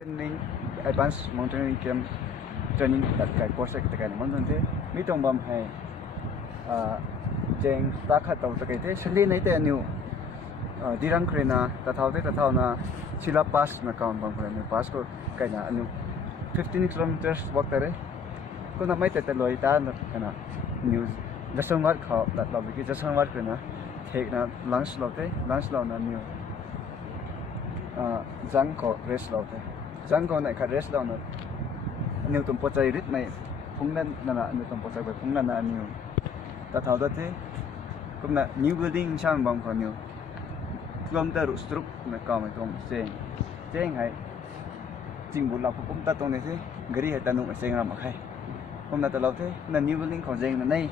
training advanced mountaineering camp training đặt cái course cái món thế mi trong bầm hay chaeng ta khát tàu cái thế Sunday này thế nhiều đi răng kề na ta thao na sila pass na count bầm kề pass ko cái na nhiều 15 kilometers walk đấy ko na mai te loi ta na kana new jasang wat khao dat lo ki jasang wat kề na take na lunch lo na new jang ko rest lo thế jang ko này khát rest lo na nhiều tụm bột cháy rít mày phúng lên là nhiều tụm bột cháy phải phúng lên là nhiều ta tháo ra thế cũng là new building sang bằng còn nhiều kilometer rút struck là cao mày tụm chaeng hay chính buồn lọc cũng ta tụm này thế gari hay ta nung chaeng làm hay cũng là ta lâu thế là new building còn chaeng là này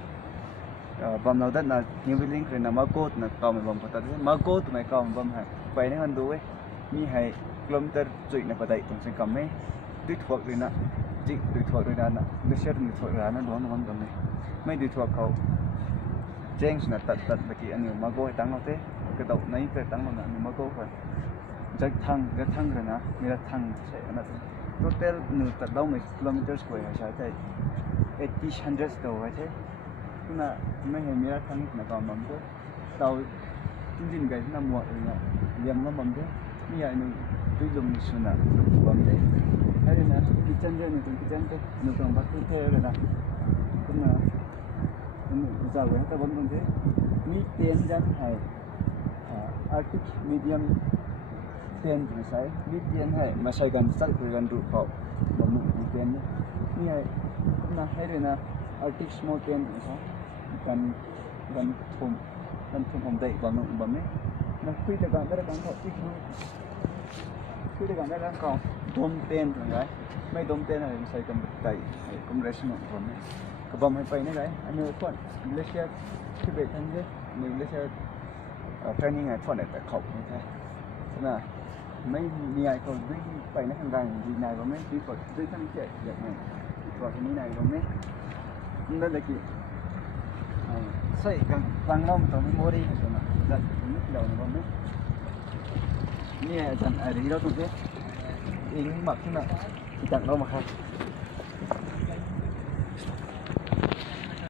bầm nào đất là new building rồi là code là cao mày bầm của ta thế code tụi mày cao mày bầm hay vậy nên hơn đuôi mi hay kilometer chuyện là phải đẩy tụm sẽ cầm mấy tuyết thuộc rồi nè chính tuyệt thoại rồi đó nè, glacier tuyệt thoại rồi nó đoán nó vẫn còn này, mấy tuyệt thoại khâu, chaeng là tật là cái anh mà go tăng nó thế, cái đầu này cái tăng nó là mà go phải, cái thang rồi nè, merathang sẽ nó total nửa tật đâu mấy kilometers square hay sao thế, 80 đâu hay thế, cũng là mấy người merathang là còn bằng thế, tàu chính cái nó muộn rồi nè, liềm nó bằng thế, bây giờ mình tôi dùng sườn nè, bằng thế. Hay là kitchen đây này, kitchen đây, nó còn bắt cứ theo rồi nè, cũng là giờ vậy ta vẫn còn thế, mid ten dân hay, Arctic medium ten thì sai, mid ten hay mà Sài Gòn sẵn rồi gần rụt họ, và một mid ten đấy, như vậy cũng là hay rồi nè, Arctic small ten thì sao, gần thùng hồng đầy bằng nụng bấm đấy, nó quy được gần rất là họ thích quy được gần rất là còn dom ten rồi đấy, mấy dom ten này xây cầm tay, cũng restaurant rồi đấy, cái bom hay phải này đấy, anh nhớ thuận glacier cái bể thân chứ, mình glacier training này thuận để tại khẩu như thế, thế là mấy ngày còn mấy phải nó hàng gàng gì này và mấy đi phật dưới thân chạy vậy này, vào cái này và mấy, đây là gì, xây càng vàng lông tao mới mua đi, rồi mà giật nước đầu này và mấy, như này dần ở đấy đâu tụi thế. Ini maksudnya tidak mau makan.